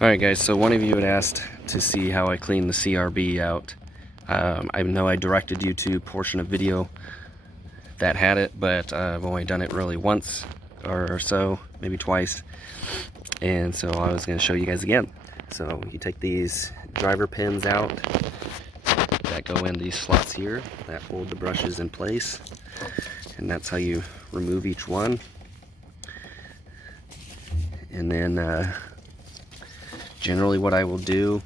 Alright guys, so one of you had asked to see how I clean the CRB out. I know I directed you to a portion of video that had it, but I've only done it really once or so, maybe twice. And so I was going to show you guys again. So you take these driver pins out that go in these slots here that hold the brushes in place. And that's how you remove each one. And then generally what I will do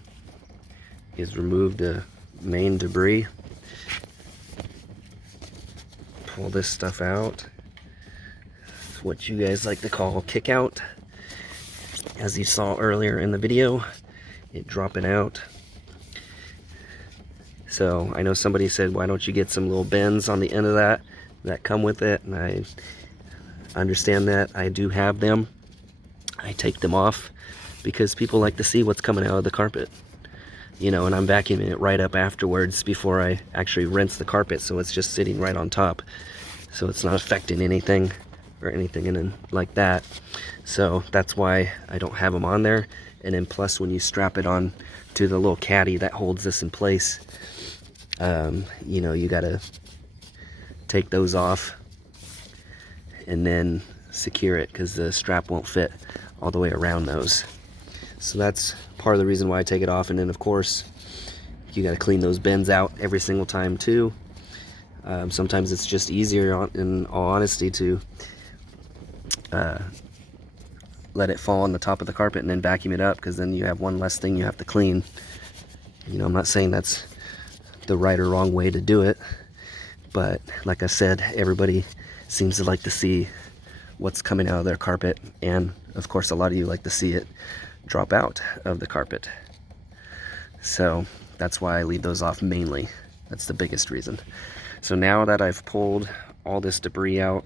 is remove the main debris, pull this stuff out. It's what you guys like to call kick out. As you saw earlier in the video, it dropping out. So I know somebody said, why don't you get some little bends on the end of that come with it, and I understand that. I do have them. I take them off because people like to see what's coming out of the carpet, you know, and I'm vacuuming it right up afterwards before I actually rinse the carpet, so it's just sitting right on top, so it's not affecting anything or anything in like that. So that's why I don't have them on there. And then plus, when you strap it on to the little caddy that holds this in place, you know, you gotta take those off and then secure it because the strap won't fit all the way around those. So that's part of the reason why I take it off. And then of course you got to clean those bends out every single time too. Sometimes it's just easier, in all honesty, to let it fall on the top of the carpet and then vacuum it up, because then you have one less thing you have to clean. You know, I'm not saying that's the right or wrong way to do it, but like I said, everybody seems to like to see what's coming out of their carpet, and of course a lot of you like to see it drop out of the carpet. So that's why I leave those off mainly. That's the biggest reason. So now that I've pulled all this debris out,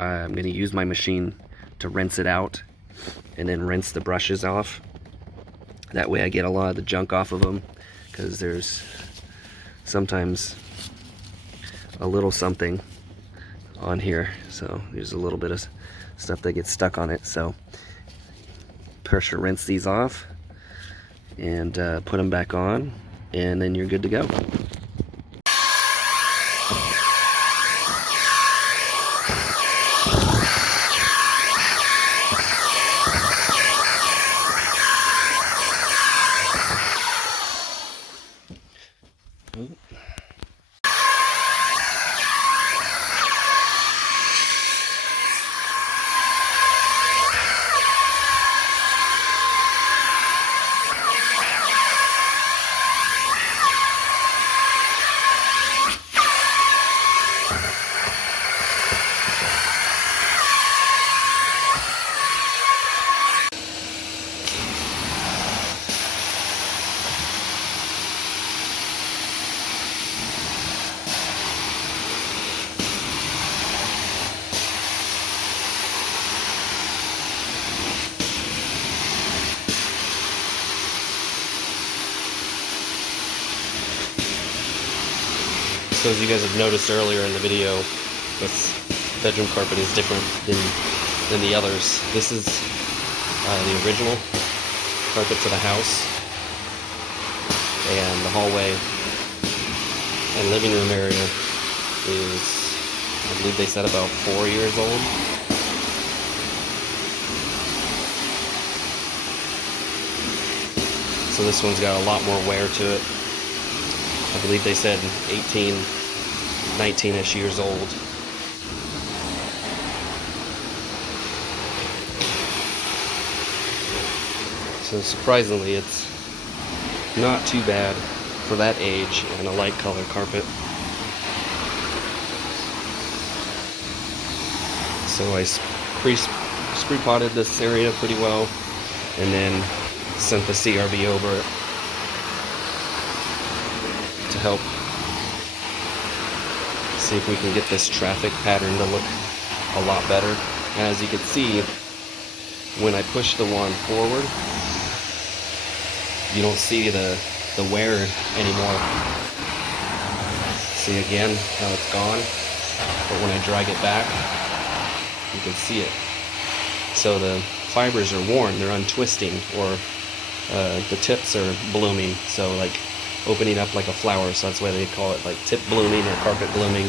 I'm going to use my machine to rinse it out and then rinse the brushes off. That way I get a lot of the junk off of them, because there's sometimes a little something on here, so there's a little bit of stuff that gets stuck on it. So pressure rinse these off and put them back on, and then you're good to go. So as you guys have noticed earlier in the video, this bedroom carpet is different than the others. This is the original carpet to the house, and the hallway and living room area is, I believe they said, about 4 years old. So this one's got a lot more wear to it. I believe they said 18, 19-ish years old. So surprisingly, it's not too bad for that age and a light colored carpet. So I spray potted this area pretty well, and then sent the CRB over it to help see if we can get this traffic pattern to look a lot better. And as you can see, when I push the wand forward, you don't see the wear anymore. See again how it's gone? But when I drag it back, you can see it. So the fibers are worn, they're untwisting, or the tips are blooming, so like opening up like a flower, so that's why they call it like tip blooming or carpet blooming.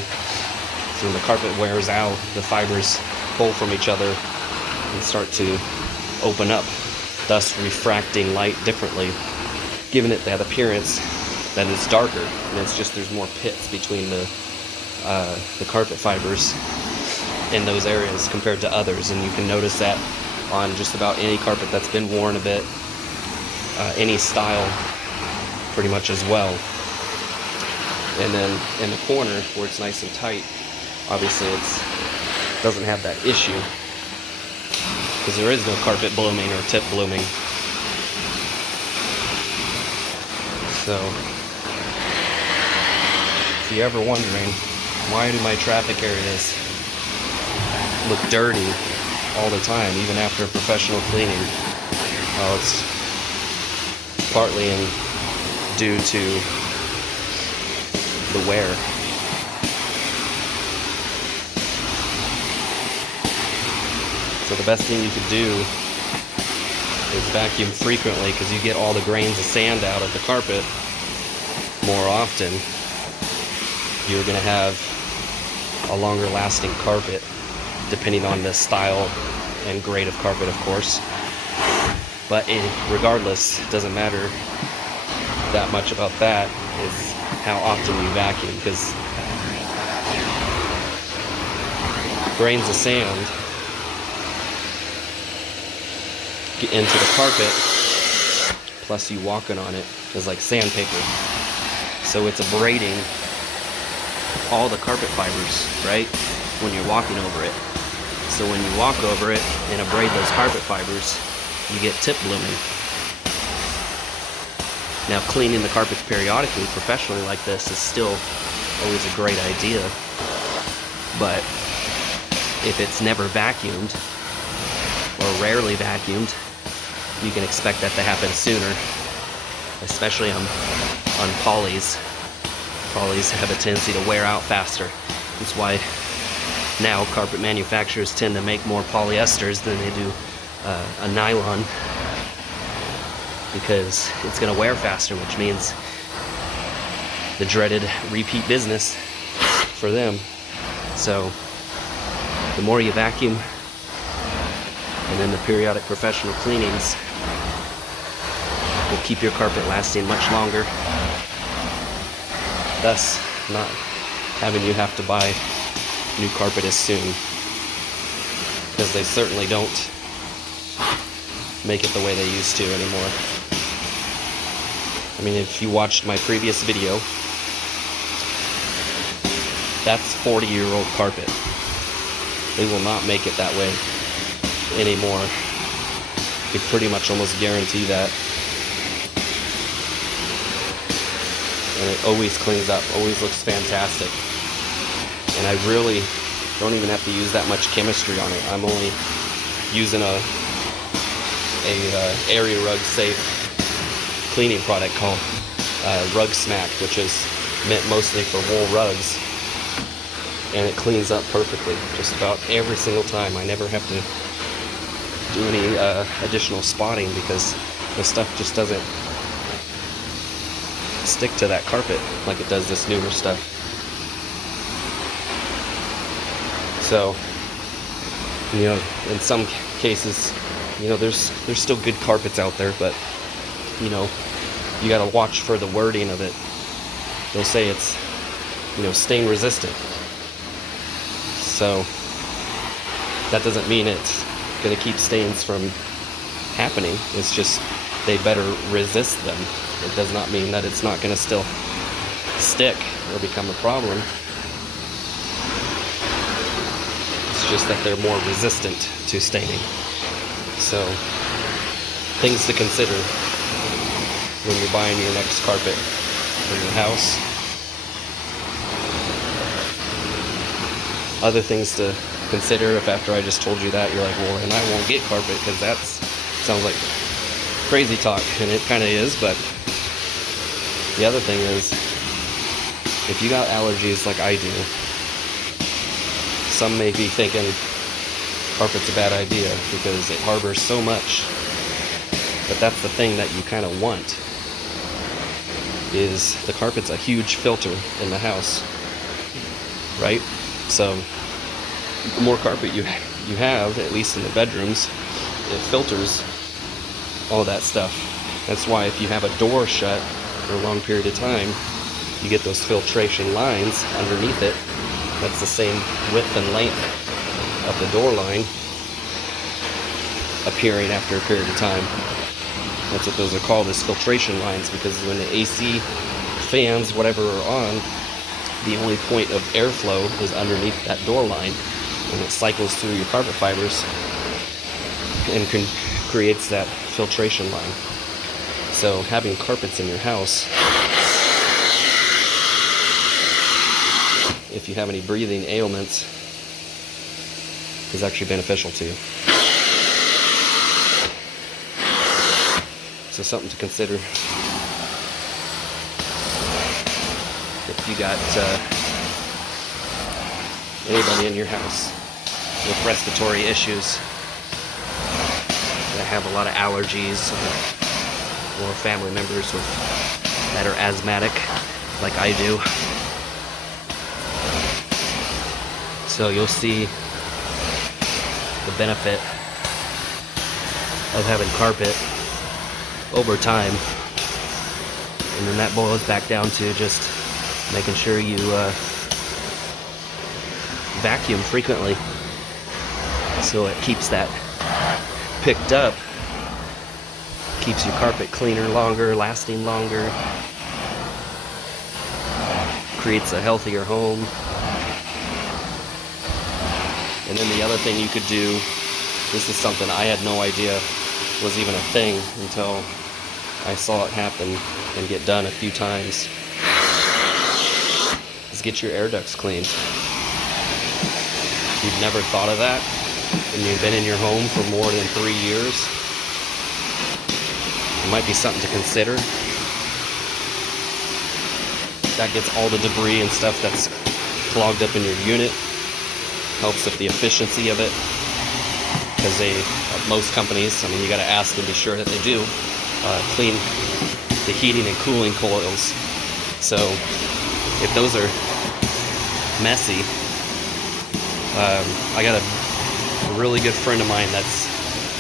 So when the carpet wears out, the fibers pull from each other and start to open up, thus refracting light differently, giving it that appearance that it's darker, and it's just there's more pits between the carpet fibers in those areas compared to others. And you can notice that on just about any carpet that's been worn a bit, any style pretty much as well. And then in the corner where it's nice and tight, obviously it doesn't have that issue because there is no carpet blooming or tip blooming. So if you're ever wondering, why do my traffic areas look dirty all the time, even after professional cleaning? Well, it's partly due to the wear. So the best thing you could do is vacuum frequently, because you get all the grains of sand out of the carpet more often. You're going to have a longer lasting carpet, depending on the style and grade of carpet, of course. But regardless, it doesn't matter that much about that. It's how often you vacuum, because grains of sand get into the carpet, plus you walking on it, is like sandpaper. So it's abrading all the carpet fibers, right, when you're walking over it. So when you walk over it and abrade those carpet fibers, you get tip blooming. Now, cleaning the carpets periodically, professionally like this, is still always a great idea. But if it's never vacuumed, or rarely vacuumed, you can expect that to happen sooner, especially on polys. Polys have a tendency to wear out faster. That's why now carpet manufacturers tend to make more polyesters than they do a nylon, because it's going to wear faster, which means the dreaded repeat business for them. So the more you vacuum, and then the periodic professional cleanings will keep your carpet lasting much longer, thus not having you have to buy new carpet as soon, because they certainly don't make it the way they used to anymore. I mean, if you watched my previous video, that's 40-year-old carpet. They will not make it that way anymore. You could pretty much almost guarantee that. And it always cleans up, always looks fantastic. And I really don't even have to use that much chemistry on it. I'm only using a area rug safe cleaning product called Rug Smack, which is meant mostly for wool rugs, and it cleans up perfectly just about every single time. I never have to do any additional spotting, because the stuff just doesn't stick to that carpet like it does this newer stuff. So, you know, in some cases, you know, there's still good carpets out there, but you know, you gotta watch for the wording of it. They'll say it's, you know, stain resistant. So that doesn't mean it's gonna keep stains from happening. It's just they better resist them. It does not mean that it's not gonna still stick or become a problem. It's just that they're more resistant to staining. So, things to consider when you're buying your next carpet for your house. Other things to consider, if after I just told you that, you're like, well, and I won't get carpet, because that sounds like crazy talk, and it kind of is. But the other thing is, if you got allergies like I do, some may be thinking carpet's a bad idea because it harbors so much But that's the thing that you kind of want, is the carpet's a huge filter in the house, right? So the more carpet you have, at least in the bedrooms, it filters all that stuff. That's why if you have a door shut for a long period of time, you get those filtration lines underneath it. That's the same width and length of the door line appearing after a period of time. That's what those are called, is filtration lines, because when the AC fans, whatever are on, the only point of airflow is underneath that door line, and it cycles through your carpet fibers and creates that filtration line. So having carpets in your house, if you have any breathing ailments, is actually beneficial to you. So something to consider if you got anybody in your house with respiratory issues, that have a lot of allergies, or family members that are asthmatic like I do. So you'll see the benefit of having carpet over time, and then that boils back down to just making sure you vacuum frequently, so it keeps that picked up, keeps your carpet cleaner longer, lasting longer, creates a healthier home. And then the other thing you could do, this is something I had no idea was even a thing until I saw it happen and get done a few times, is get your air ducts cleaned. If you've never thought of that, and you've been in your home for more than 3 years, it might be something to consider. That gets all the debris and stuff that's clogged up in your unit, helps with the efficiency of it, because most companies, I mean, you got to ask and be sure that they do clean the heating and cooling coils. So if those are messy, I got a really good friend of mine that's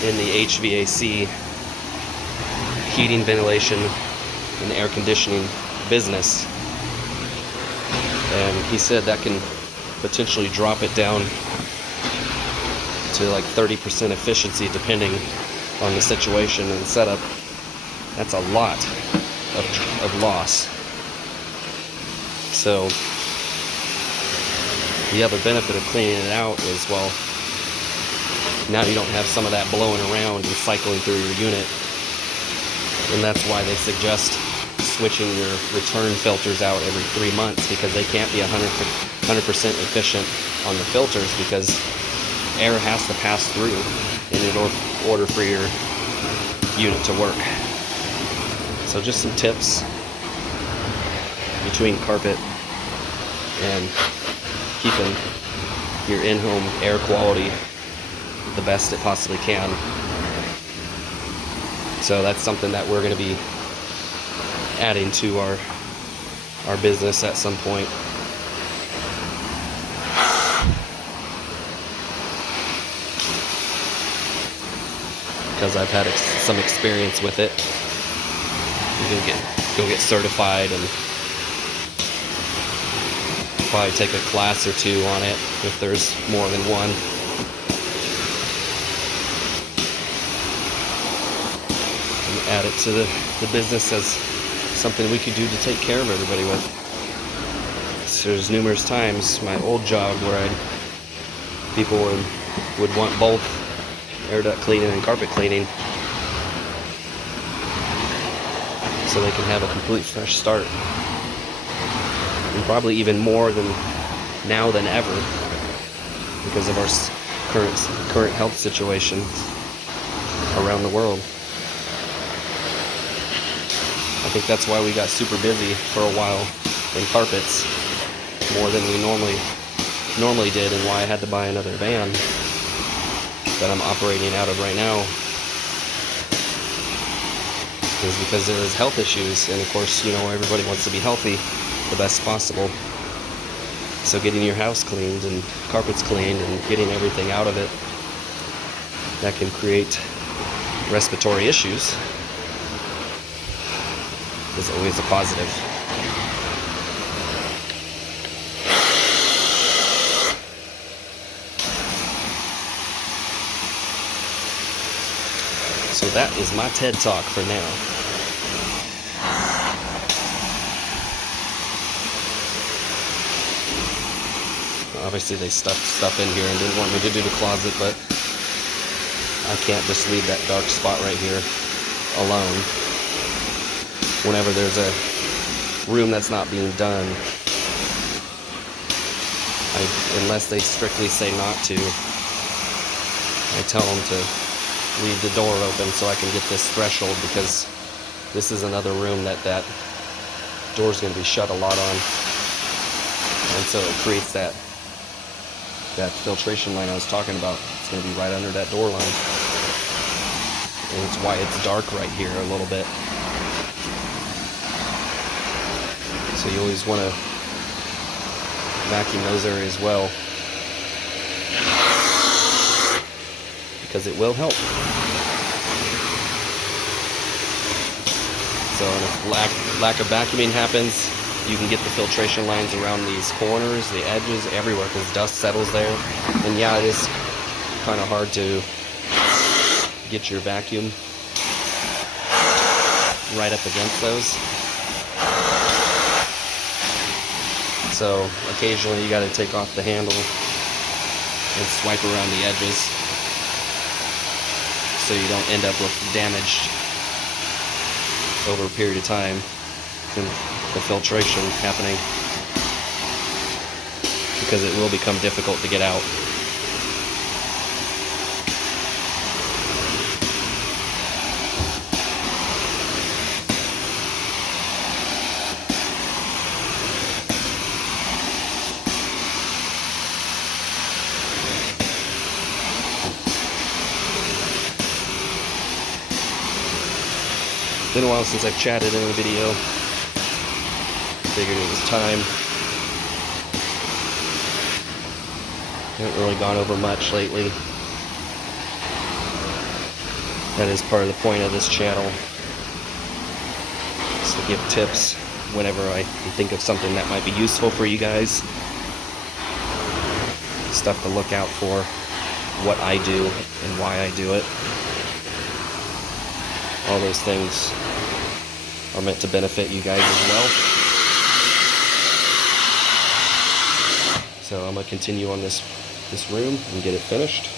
in the HVAC, heating, ventilation, and air conditioning business, and he said that can potentially drop it down to like 30% efficiency depending on the situation and the setup. That's a lot of loss. So the other benefit of cleaning it out is, well, now you don't have some of that blowing around and cycling through your unit. And that's why they suggest switching your return filters out every 3 months, because they can't be 100% efficient on the filters, because air has to pass through in order for your unit to work. So just some tips between carpet and keeping your in-home air quality the best it possibly can. So that's something that we're going to be adding to our business at some point. Because I've had some experience with it. Go get certified and probably take a class or two on it if there's more than one. And add it to the business as something we could do to take care of everybody with. So there's numerous times, my old job, where people would want both air duct cleaning and carpet cleaning, so they can have a complete fresh start, and probably even more than now than ever, because of our current health situation around the world. I think that's why we got super busy for a while in carpets, more than we normally did, and why I had to buy another van that I'm operating out of right now. is because there is health issues, and of course, everybody wants to be healthy the best possible. So getting your house cleaned and carpets cleaned and getting everything out of it that can create respiratory issues is always a positive. So that is my TED Talk for now. Obviously they stuffed stuff in here and didn't want me to do the closet, but I can't just leave that dark spot right here alone. Whenever there's a room that's not being done, unless they strictly say not to, I tell them to leave the door open so I can get this threshold, because this is another room that door's going to be shut a lot on, and so it creates that filtration line I was talking about. It's going to be right under that door line, and it's why it's dark right here a little bit. So you always want to vacuum those areas well, because it will help. So if lack of vacuuming happens, you can get the filtration lines around these corners, the edges, everywhere, because dust settles there. And yeah, it is kind of hard to get your vacuum right up against those. So occasionally you got to take off the handle and swipe around the edges so you don't end up with damage over a period of time from the filtration happening, because it will become difficult to get out. It's been a while since I've chatted in a video. Figured it was time. Haven't really gone over much lately. That is part of the point of this channel, is to give tips whenever I think of something that might be useful for you guys. Stuff to look out for, what I do and why I do it. All those things are meant to benefit you guys as well. So I'm going to continue on this room and get it finished.